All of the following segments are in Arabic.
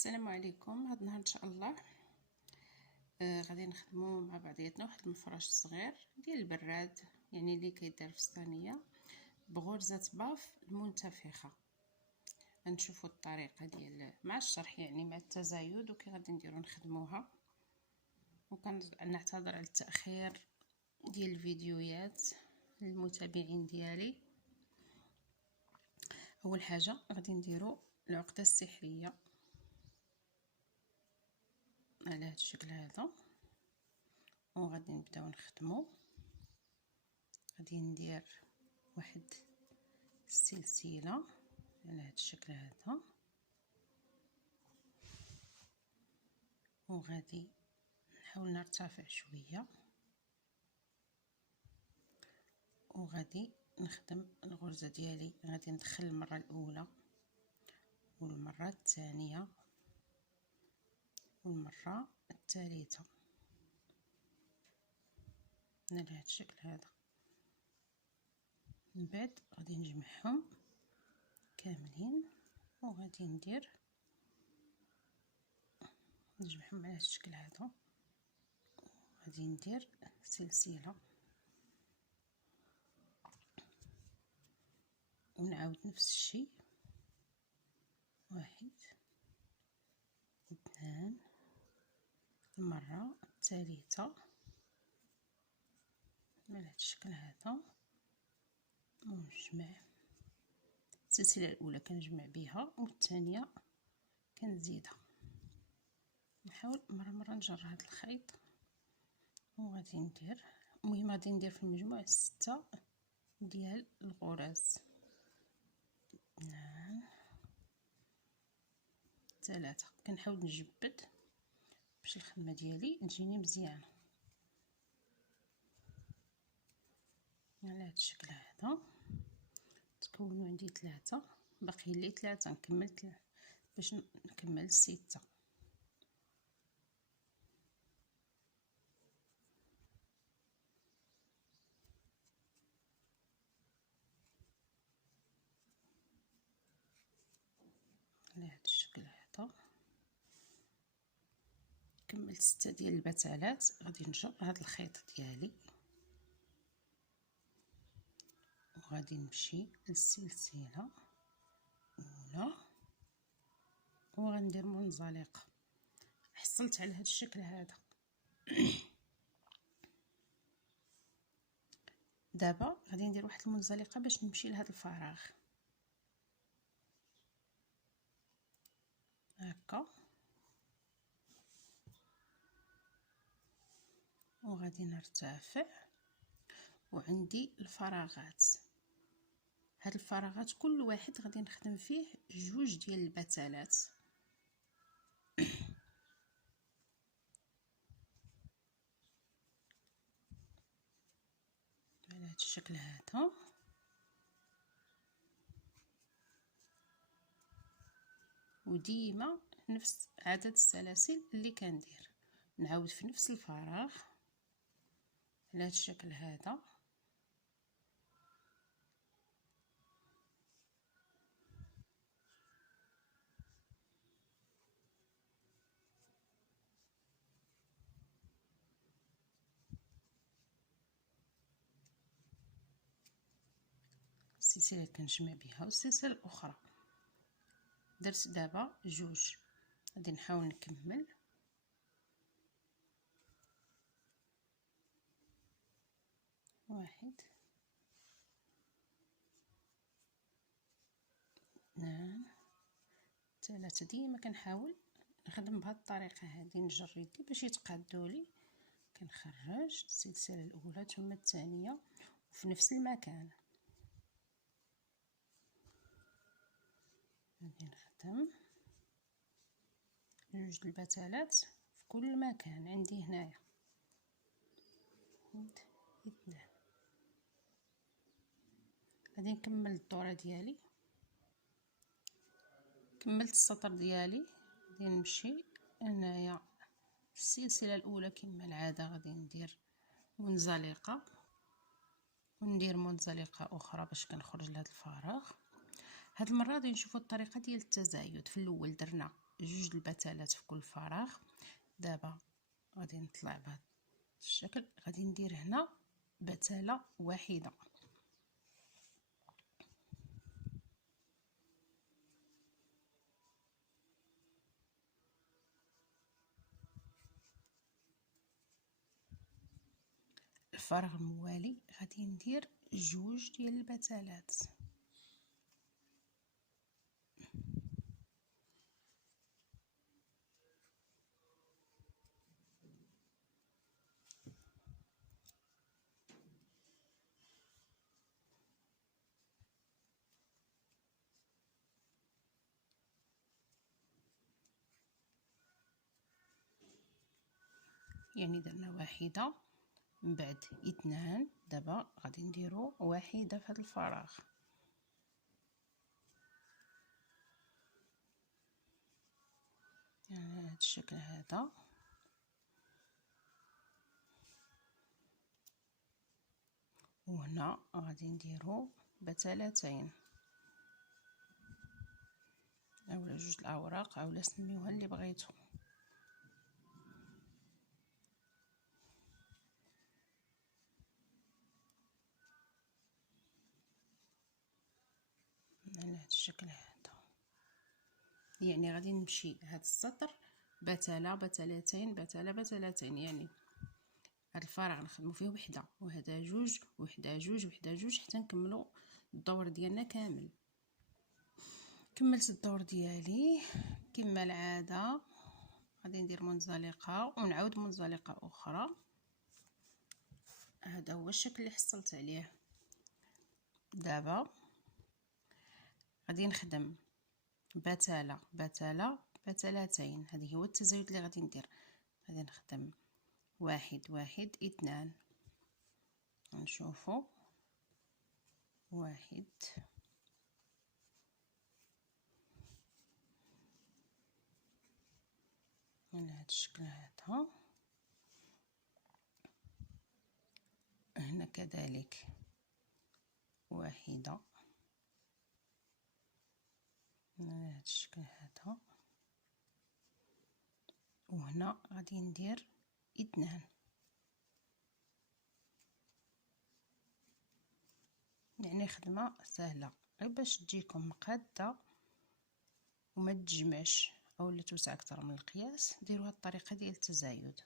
السلام عليكم. هاد النهار ان شاء الله غادي نخدمو مع بعضياتنا واحد المفرش صغير ديال البراد، يعني اللي كيدار في الصينيه بغرزه باف المنتفخه. غنشوفوا الطريقه ديال مع الشرح، يعني مع التزايد وكي غادي نديرو نخدموها. وكنعتذر على التاخير ديال الفيديوهات للمتابعين ديالي. اول حاجه غادي نديرو العقده السحريه على هذا الشكل هذا، وغادي نبداو نخدمو. غادي ندير واحد السلسله على هذا الشكل هذا، وغادي نحاول نرتفع شويه، وغادي نخدم الغرزه ديالي. غادي ندخل المره الاولى والمره الثانيه والمره الثالثه على هذا الشكل هذا. من بعد غادي نجمعهم كاملين، وغادي نجمعهم على هذا الشكل هذا. غادي ندير سلسله ونعاود نفس الشيء، 1 2 المره الثالثه على هذا الشكل هذا، ونجمع السلسله الاولى كنجمع بها والثانيه كنزيدها. نحاول مره نجر هذا الخيط، وغادي ندير المهم غادي ندير في المجموع 6 ديال الغرز. 2 3. كنحاول نجبد باش الخدمه ديالي تجيني مزيانه على هذا الشكل هذا. تكونوا عندي 3، باقي لي 3 نكمل باش نكمل 6. على هذا الشكل هذا كملت 6 ديال البتالات. غادي نجر هذا الخيط ديالي، وغادي نمشي للسلسله الاولى، وغندير منزلقه. حصلت على هذا الشكل هذا. دابا غادي ندير واحد المنزلقه باش نمشي لهذا الفراغ هكا، وغادي نرتفع. وعندي الفراغات، هاد الفراغات كل واحد غادي نخدم فيه 2 ديال البتالات. على هذا الشكل هذا. وديما نفس عدد السلاسل اللي كندير، نعاود في نفس الفراغ على هذا الشكل هذا. السلسله كنجمع بها والسلسله الاخرى. درت دابا 2، غادي نحاول نكمل. 1 2 3. ديما كنحاول نخدم بهذه الطريقه هذه، نجر يدي باش يتقادوا لي. كنخرج السلسله الاولى ثم الثانيه وفي نفس المكان. غادي نخدم 2 البتالات في كل مكان عندي هنايا. 1 2. غادي نكمل الدوره ديالي. كملت السطر ديالي. غادي نمشي هنايا السلسله الاولى كما العاده. غادي ندير منزلقه وندير منزلقه اخرى باش كنخرج لهذا الفراغ. هاد المره غادي نشوفوا الطريقه ديال التزايد. في الاول درنا جوج البتالات في كل فراغ. دابا غادي نطلع بهذا الشكل، غادي ندير هنا بتالة واحدة. الفراغ الموالي غادي ندير جوج ديال البتالات. يعني درنا واحدة، من بعد اثنان، دابا غادي نديرو واحدة في هذا الفراغ. يعني على هذا الشكل هذا. وهنا غادي نديرو بتالتين اولا جوج الاوراق اولا سميوها اللي بغيتو. على هذا الشكل هذا. يعني غادي نمشي هذا السطر بتالة بتالتين بتالة بتالتين، يعني هاد الفراغ نخدمو فيه وحده وهذا جوج وحده جوج وحده جوج حتى نكملو الدور ديالنا كامل. كملت الدور ديالي كما العاده، غادي ندير منزلقه ونعاود منزلقه اخرى. هذا هو الشكل اللي حصلت عليه. دابا غادي نخدم بتالة بتالة بتالتين، هذه هو التزايد اللي غادي ندير. غادي نخدم واحد واحد اثنان، نشوفو واحد على هذا الشكل هذا. هنا كذلك واحدة على هذا الشكل هذا، وهنا غادي ندير اثنان. يعني خدمة سهلة غير باش تجيكم مقادة وما تجمعش اولا توسع اكثر من القياس، ديروا هذه الطريقة ديال التزايد.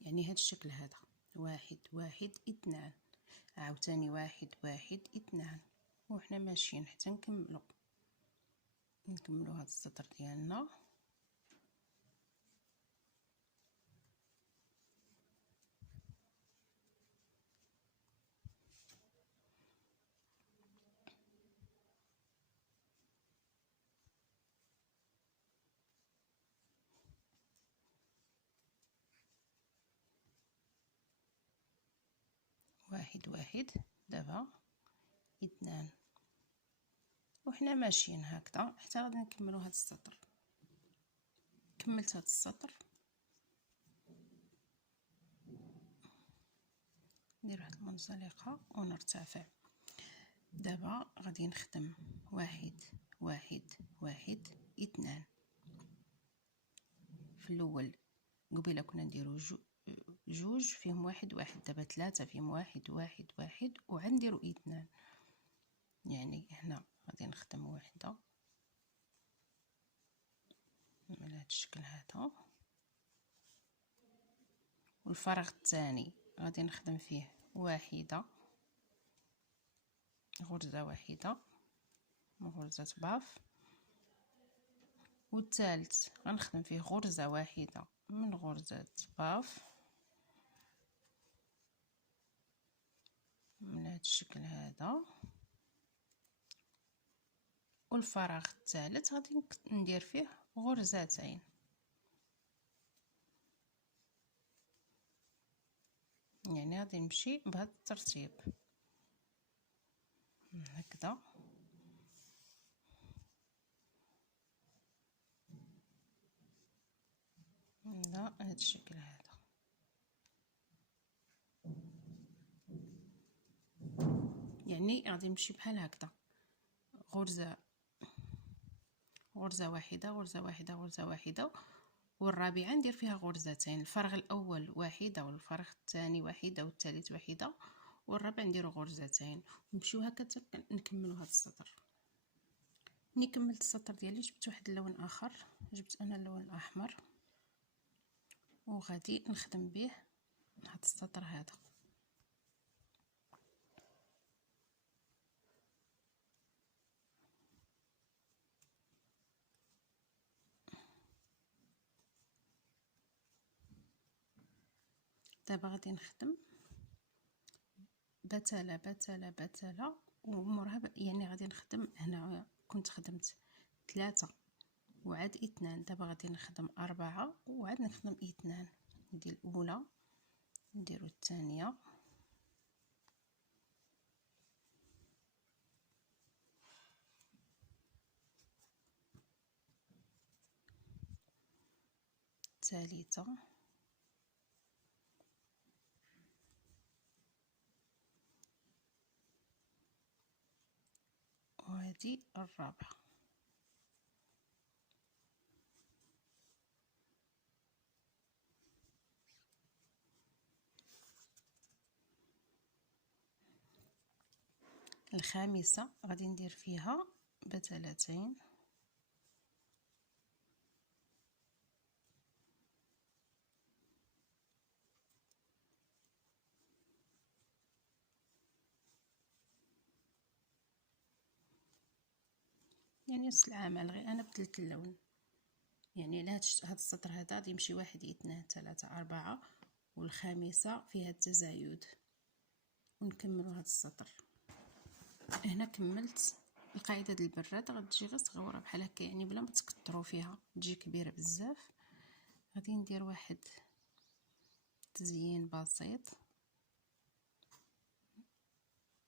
يعني هذا الشكل هذا واحد واحد اثنان، عاوتاني واحد واحد اثنان، وحنا ماشيين حتى نكملو هذا السطر ديالنا. واحد واحد، دابا اثنان، وحنا ماشيين هكذا حتى غادي نكملو هذا السطر. كملت هذا السطر، ندير واحد المنزلقه ونرتفع. دابا غادي نخدم واحد واحد واحد اثنان. في الاول قبيله كنا نديرو جوج فيهم واحد واحد، دابا ثلاثة فيهم واحد واحد واحد وغنديرو اثنان. يعني هنا غادي نخدم واحدة على هذا الشكل هذا، والفراغ الثاني غادي نخدم فيه واحدة، غرزة واحدة من غرزة باف، والثالث غنخدم فيه غرزة واحدة من غرزة باف من هذا الشكل هذا، والفراغ الثالث غادي ندير فيه غرزتين. يعني غادي نمشي بهذا الترتيب هكذا. على هذا الشكل هذا. يعني غادي نمشي بحال هكذا، غرزة غرزة واحدة، غرزة واحدة، غرزة واحدة، والرابعة ندير فيها غرزتين. الفرغ الاول واحدة، والفرغ الثاني واحدة، والثالث واحدة، والرابع نديرو غرزتين، ونمشيو هكا حتى نكملو هذا السطر. ملي كملت السطر ديالي جبت واحد اللون اخر، جبت انا اللون الاحمر وغادي نخدم به هذا السطر هذا. دابا غادي نخدم بتالة بتالة بتالة، ومورها يعني غادي نخدم هنا كنت خدمت 3 وعاد 2، دابا غادي نخدم 4 وعاد نخدم 2. ندير الاولى، نديرو الثانيه، الثالثه، وهذه الرابعه. الخامسه غادي ندير فيها بتلاتين، يعني نفس العمل غير انا بدلت اللون. يعني على هاد السطر هذا غادي يمشي 1 2 3 4، والخامسه فيها التزايد، ونكملوا هذا السطر. هنا كملت القاعده ديال البراد، غتجي غير صغيره بحال هكا، يعني بلا ما تكثروا فيها تجي كبيره بزاف. غادي ندير واحد تزيين بسيط،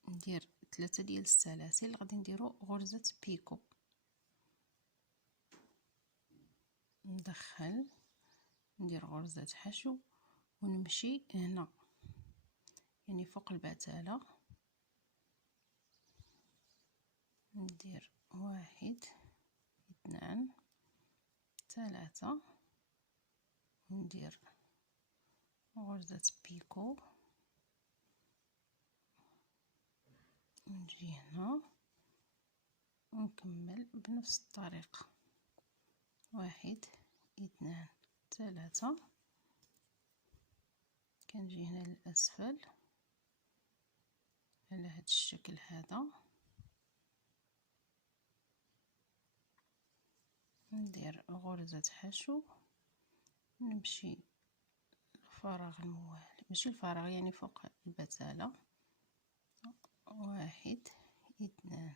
ندير 3 ديال السلاسل، غادي نديرو غرزه بيكو، ندخل ندير غرزه حشو ونمشي هنا يعني فوق البتاله، ندير 1 2 3، ندير غرزة بيكو، نجي هنا ونكمل بنفس الطريقة 1 2 3، كنجي هنا للأسفل على هذا الشكل هذا، ندير غرزة حشو، نمشي الفراغ الموالي، ماشي الفراغ يعني فوق البتالة، 1 2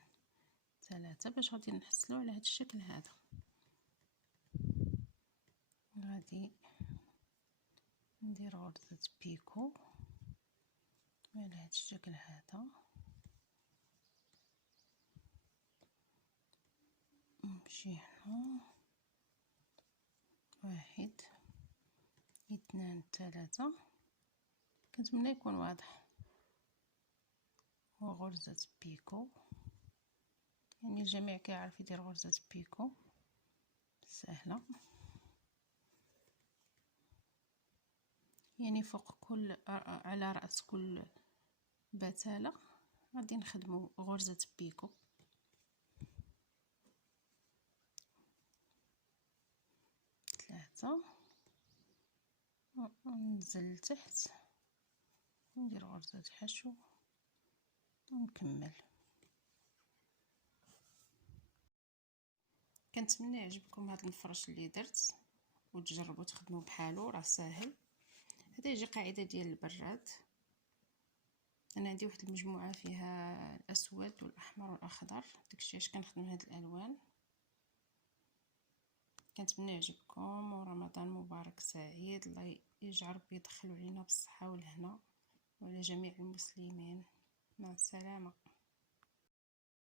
3، باش غادي نحصلو على هذا الشكل هذا. غادي ندير غرزة بيكو على هذا الشكل هذا، نمشي هنا 1 2 3، كنتمنى يكون واضح، وغرزة بيكو، يعني الجميع كيعرف يدير غرزة بيكو سهلة، يعني فوق كل على رأس كل بتالة غادي نخدمو غرزة بيكو. ثلاثة، وننزل لتحت وندير غرزة حشو ونكمل. كنتمنى يعجبكم هذا المفرش اللي درت وتجربوا تخدموا بحالو، راه ساهل. هذا يجي قاعده ديال البراد. انا عندي واحد المجموعه فيها الاسود والاحمر والاخضر، داكشي علاش كنخدم هاد الالوان. كنتمنى يعجبكم، ورمضان مبارك سعيد. الله يجعل ربي يدخلوا علينا بالصحه والهنا وعلى جميع المسلمين. مع السلامه.